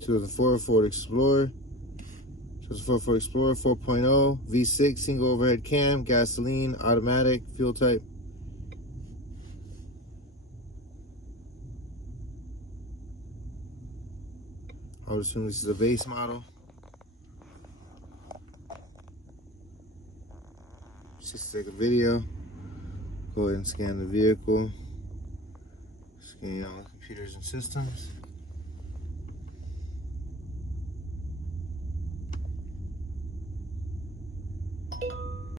2004 Ford Explorer. 2004 Ford Explorer 4.0 V6 single overhead cam, gasoline, automatic, fuel type. I would assume this is a base model. Just take a video. Go ahead and scan the vehicle. Scan all the computers and systems.